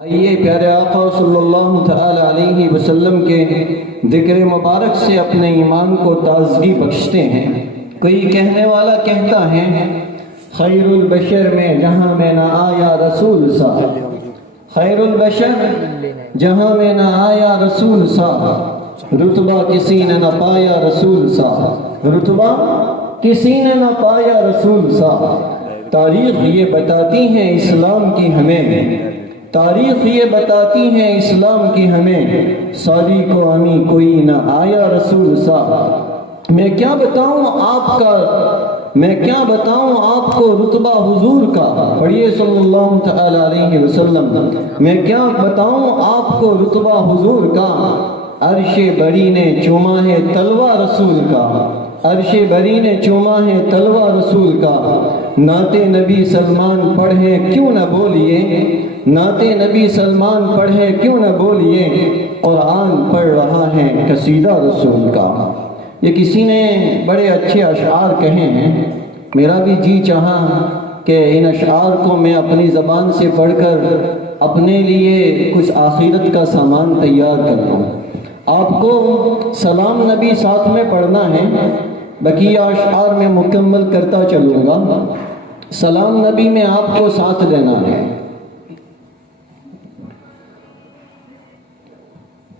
آئیے پیارے آقا صلی اللہ تعالی علیہ وسلم کے ذکر مبارک سے اپنے ایمان کو تازگی بخشتے ہیں۔ کوئی کہنے والا کہتا ہے خیر البشر میں جہاں میں نہ آیا رسول سا، خیر البشر جہاں میں نہ آیا رسول سا، رتبہ کسی نے نہ پایا رسول سا، رتبہ کسی نے نہ پایا رسول سا۔ تاریخ یہ بتاتی ہے اسلام کی ہمیں، تاریخ یہ بتاتی ہے اسلام کی ہمیں، سالی کو ہمیں کوئی نہ آیا رسول سا۔ میں کیا بتاؤں آپ کو رتبہ حضور کا، پڑھیے صلی اللہ تعالی علیہ وسلم۔ میں کیا بتاؤں آپ کو رتبہ حضور کا، عرش بری نے چوما ہے تلوہ رسول کا، عرش بری نے چوما ہے تلوہ رسول کا۔ نعت نبی سلمان پڑھے کیوں نہ بولیے، نعت نبی سلمان پڑھے کیوں نہ بولیے، قرآن پڑھ رہا ہے قصیدہ رسول کا۔ یہ کسی نے بڑے اچھے اشعار کہے ہیں، میرا بھی جی چاہا کہ ان اشعار کو میں اپنی زبان سے پڑھ کر اپنے لیے کچھ آخرت کا سامان تیار کر لوں۔ آپ کو سلام نبی ساتھ میں پڑھنا ہے، بقیہ اشعار میں مکمل کرتا چلوں گا۔ سلام نبی میں آپ کو ساتھ دینا ہے۔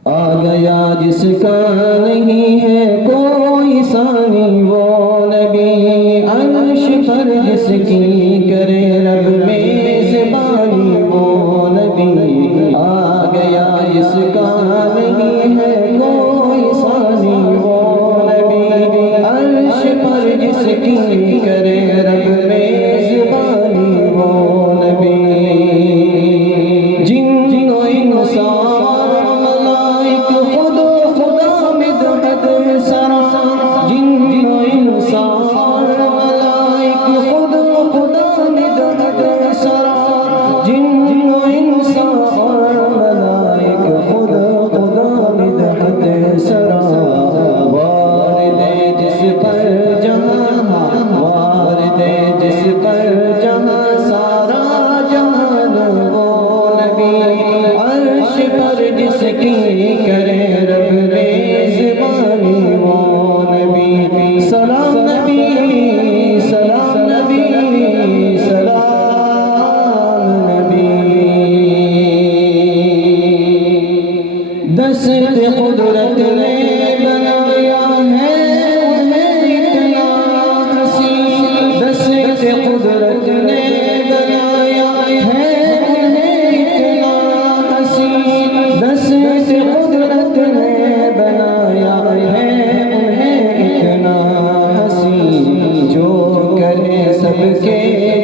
آ گیا جس کا نہیں ہے کوئی ثانی وہ نبی، عرش پر جس کی کرے رب میزبانی وہ نبی۔ آ گیا جس کا نہیں ہے کوئی ثانی وہ نبی، عرش پر جس کی کرے رب میزبانی وہ نبی۔ جن و انسان قدرت نے بنایا ہے انہیں اتنا حسین، دست قدرت نے بنایا ہے انہیں اتنا حسین، دست قدرت نے بنایا ہے انہیں اتنا حسین۔ جو کرے سب کے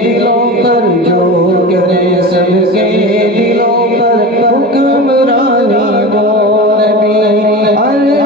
دلوں پر، جو کرے سب کے دلوں پر حکمرانی وہ نبی،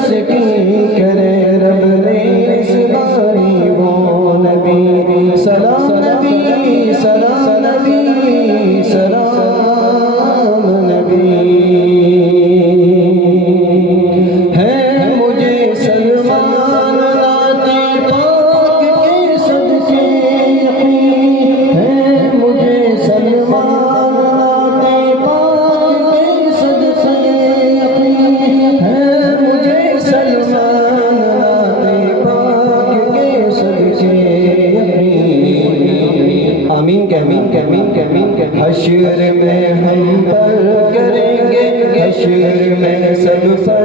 تسکین کرے رب نے اس باری وہ نبی سلام نبی سلام نبی سلام نبی ہے مجھے سلمان ناطے پاک کے صدقے یقین ہے مجھے سلمان ناطے پاک کے صدقے یقین ہے مجھے سلمان ناطے پاک کے صدقے یقین آمین آمین آمین آمین حشر میں ہم پر کریں گے حشر میں سب پر